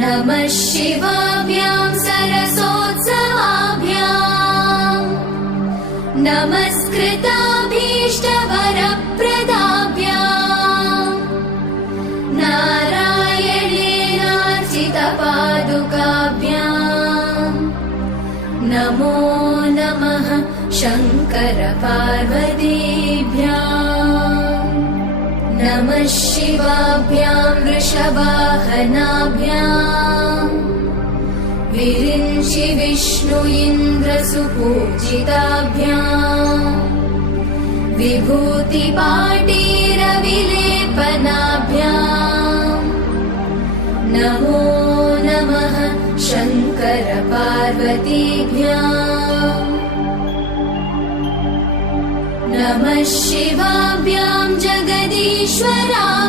नमः शिवाभ्यां सरसोत्सवाभ्याम् नमस्कृताभीष्टवरप्रदाभ्याम् नारायणेनार्चितपादुकाभ्याम् नमो नमः शङ्करपार्वतीभ्याम् नमः शिवाभ्यां वृषवाहनाभ्याम् विष्णु इन्द्रसुपूजिताभ्याम् विभूतिपाटीरविलेपनाभ्याम् नमो नमः शङ्करपार्वतीभ्याम् नमः शिवाभ्यां जगदीश्वरा